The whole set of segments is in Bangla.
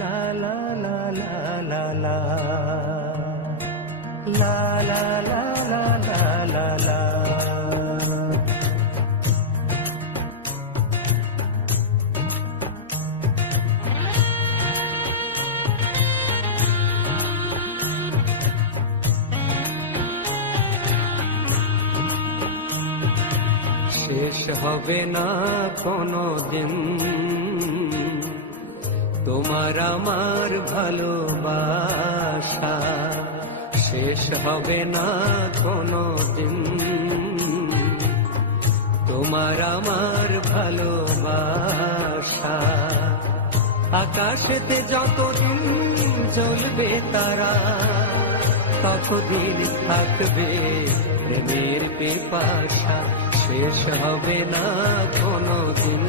la la la la la la la la la la la la শেষ হবে না কোনো দিন তোমার আমার ভালোবাসা, শেষ হবে না কোনো দিন তোমার আমার ভালোবাসা। আকাশেতে যতদিন জ্বলবে তারা, ততদিন থাকবে প্রেমের পিপাসা, শেষ হবে না কোনো দিন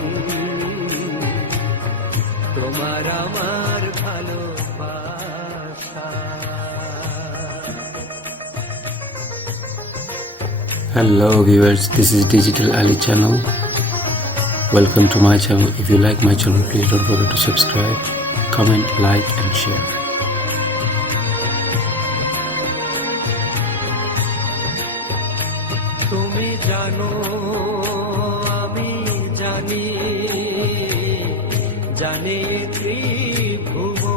তোমার আমার ভালোবাসা। Hello viewers, this is Digital Ali channel. Welcome to my channel. If you like my channel, please don't forget to subscribe, comment, like and share. তুমি জানো আমি জানি, জানি ত্রিভুবন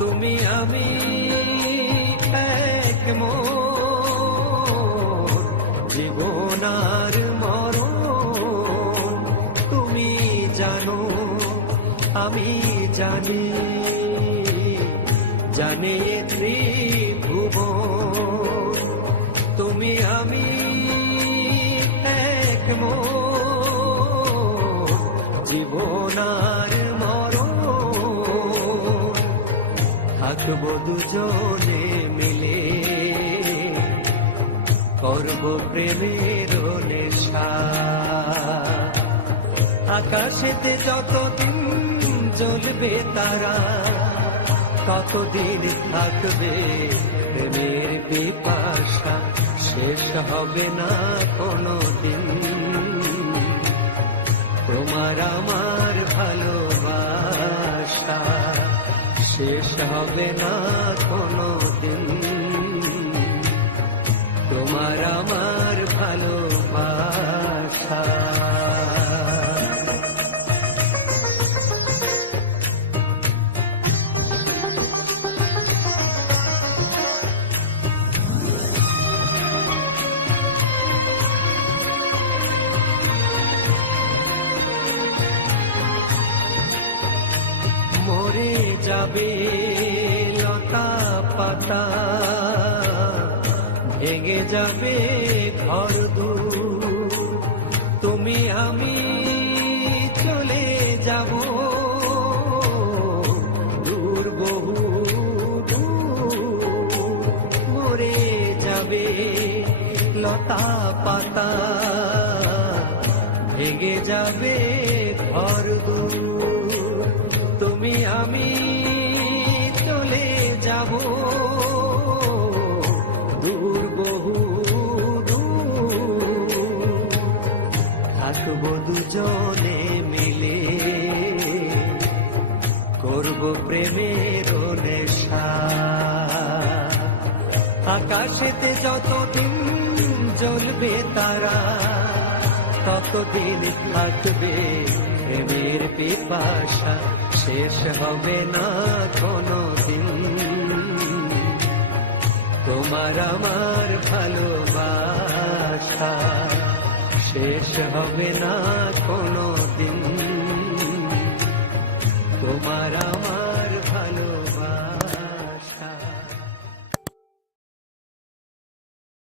তুমি আমি এক মন, জীবন আর মরণ তুমি জানো আমি জানি, জানি ত্রিভুবন তুমি আমি এক মন, জীবন আর মরণ থাকবো দুজনে মিলে, করব প্রেমের নেশা। আকাশেতে যতদিন জ্বলবে তারা, ততদিন থাকবে প্রেমের পিপাসা, শেষ হবে না কোনো দিন তোমার আমার ভালোবাসা, শেষ হবে না কোনো দিন তোমার আমার ভালোবাসা। মরে যাবে লতা পাতা, ভেঙে যাবে ঘরদুয়ার, তুমি আমি চলে যাব দূর বহু দূর। মরে যাবে লতা পাতা, ভেঙে যাবে ঘরদুয়ার, তুমি আমি চলে যাব দূর বহু দূর। থাকবো দুজনে মিলে, করব প্রেমের নেশা। আকাশেতে যতদিন জ্বলবে তারা, ততদিন থাকবে প্রেমের পিপাসা, শেষ হবে না কোনো দিন তোমার আমার ভালোবাসা, শেষ হবে না কোনো দিন তোমার আমার ভালোবাসা।